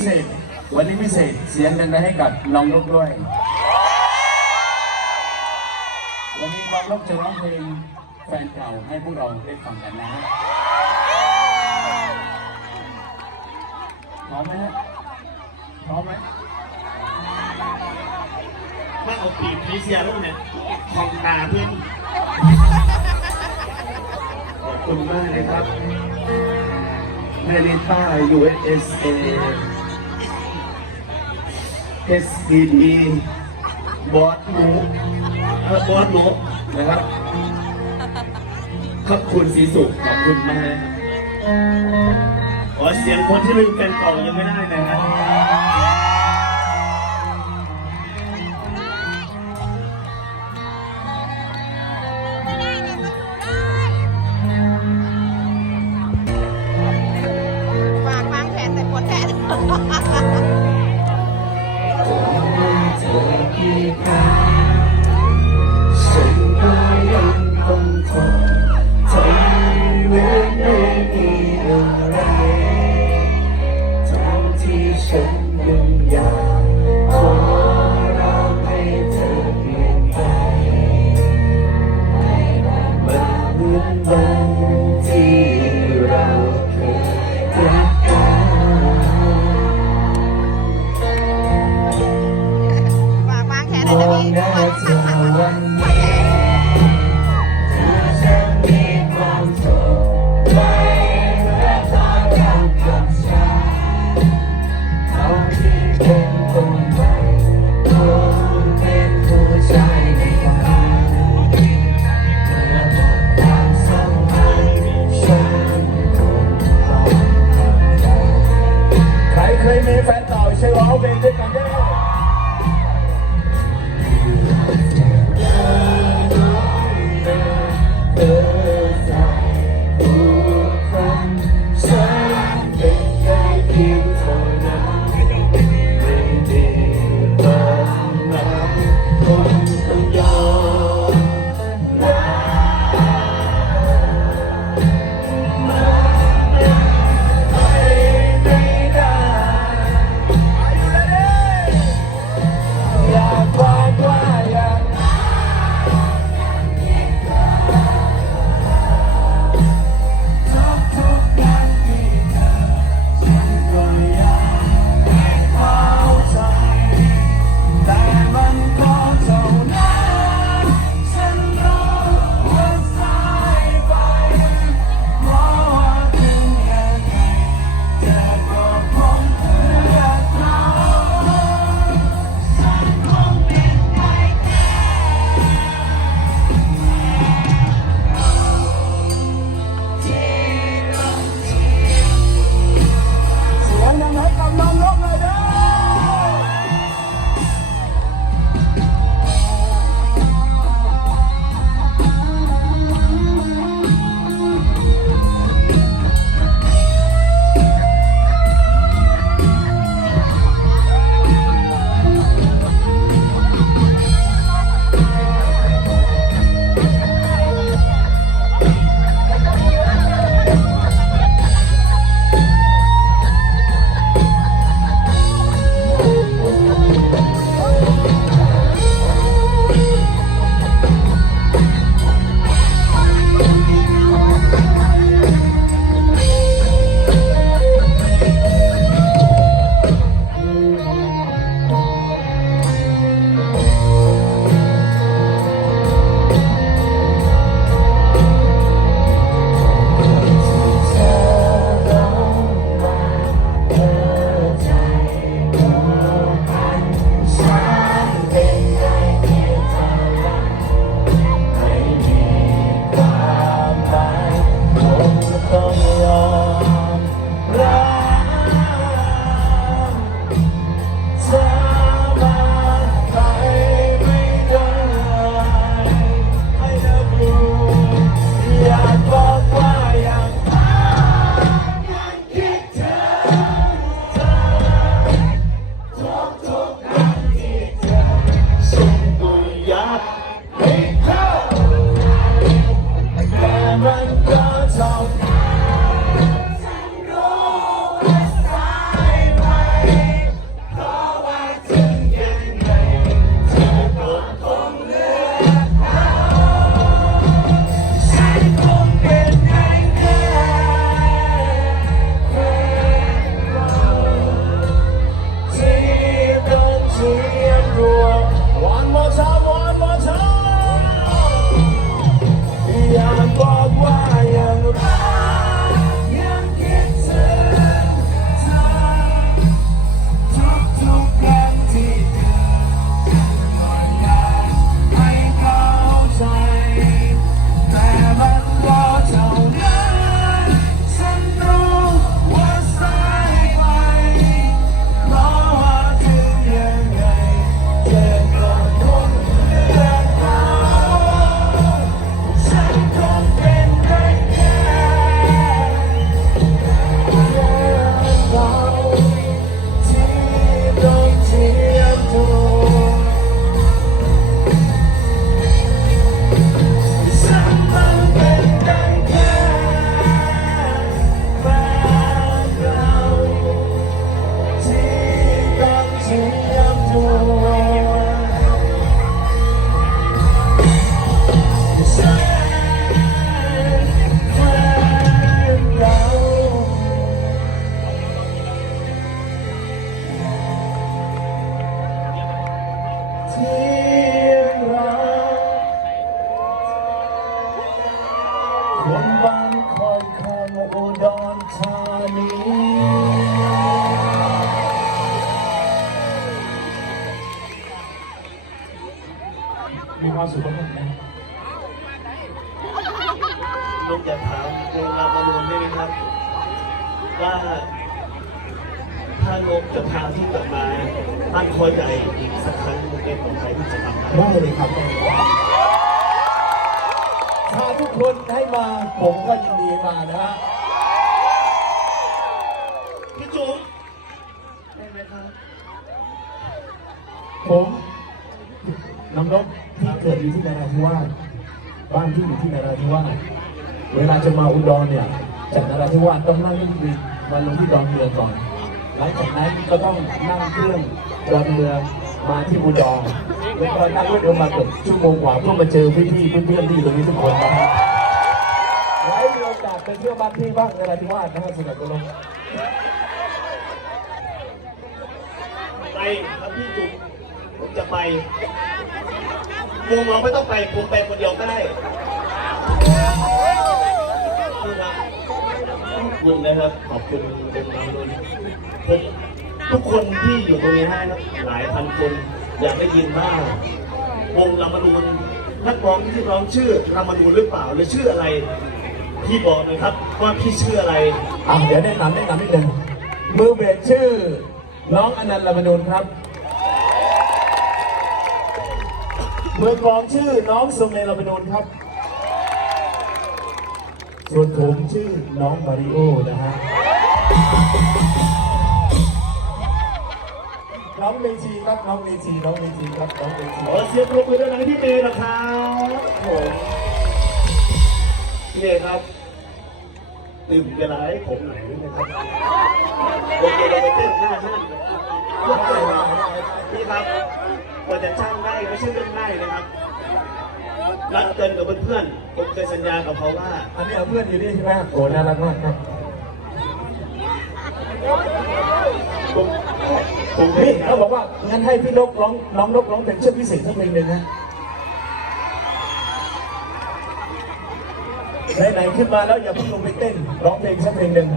พิเศษวันนี้พิเศษเสียงดังๆให้กับน้องนกด้วย วันนี้น้องนกจะร้องเพลงแฟนเก่าให้พวกเราได้ฟังกันนะฮะพร้อมไหมฮะพร้อมไหมมาเอาปีกพีเซียลูกเนี่ยของตาเพื่อนขอบคุณมากเลยครับเมลิต้า USA SDD บอสหมูเอ่อบอสหมูนะครับขอบคุณสีสุขขอบคุณมากขอเสียงคนที่ลืมแฟนเก่ายังไม่ได้นะครั ความสุขมากๆนะลุงจะถามวงรามาดูนได้ไหมครับ ว่าถ้านกจะพาที่กลับมาตั้งคอยใจอีกสักครั้งหนึ่งเป็นของใครที่จะทำได้ได้เลยครับถ้าทุกคนให้มาผมก็ยินดีมานะฮะพี่จุ๋มได้ไหมครับผม น้ำนกที่เกิดอยู่ที่นราธิวาสบ้านที่อยู่ที่นราธิวาสเวลาจะมาอุดรเนี่ยจากนราธิวาสต้องนั่งเครื่องบินมาลงที่ดอนเมืองก่อน หลังจากนั้นก็ต้องนั่งเครื่องดอนเมืองมาที่อุดรแล้วก็นั่งรถยนต์มาเกือบชั่วโมงกว่าเพื่อมาเจอพี่ๆเพื่อนๆที่ตรงนี้ทุกคนนะครับไว้มีโอกาสไปเที่ยวบ้านพี่บ้างนราธิวาสนะครับสำหรับตัวลงไปครับพี่จุ๋ม ผมจะไปวงเราไม่ต้องไปผมไปคนเดียวก็ได้ขอบคุณนะครับ ขอบคุณเป็นน้ำนุ่นผมทุกคนที่อยู่ตรงนี้นะครับหลายพันคนอยากได้ยินว่าวงรามานูนนักร้องที่ร้องชื่อรามานูนหรือเปล่าหรือชื่ออะไร พี่บอกหน่อยครับว่าพี่ชื่ออะไรอะเดี๋ยวแนะนำแนะนำนิดนึงมือเบสชื่อ น้องอนันต์ละมนูนครับ มือกลองชื่อน้องสุเมลละมนูนครับ ส่วนผมชื่อน้องมาริโอนะฮะ น้องเมจีครับ น้องเมจีน้องเมจีครับ น้องเมจีขอเสียงปรบมือด้วยนะให้พี่เมย์นะครับผมพี่เมย์ครับตื่นเวลาให้ผมหน่อยได้ไหมครับโอเคเราไปเต้นหน้าห้างนี่ครับกว่า จะช่างได้ไม่ใช่เรื่องง่ายนะครับ รักเกินกับเพื่อนๆผมเคยสัญญากับเขาว่า อันนี้เอาเพื่อนอยู่นี่ใช่ไหมโอ้น่ารักมากครับผมผมเคยนี่สัญญาเขาบอกว่างั้นให้พี่นกร้องน้องนกร้องเพลงเชื่อพิเศษสักเพลงหนึ่งนะไหนๆขึ้นมาแล้วอย่าเพิ่งลงไปเต้นร้องเพลงสักเพลงหนึ่ง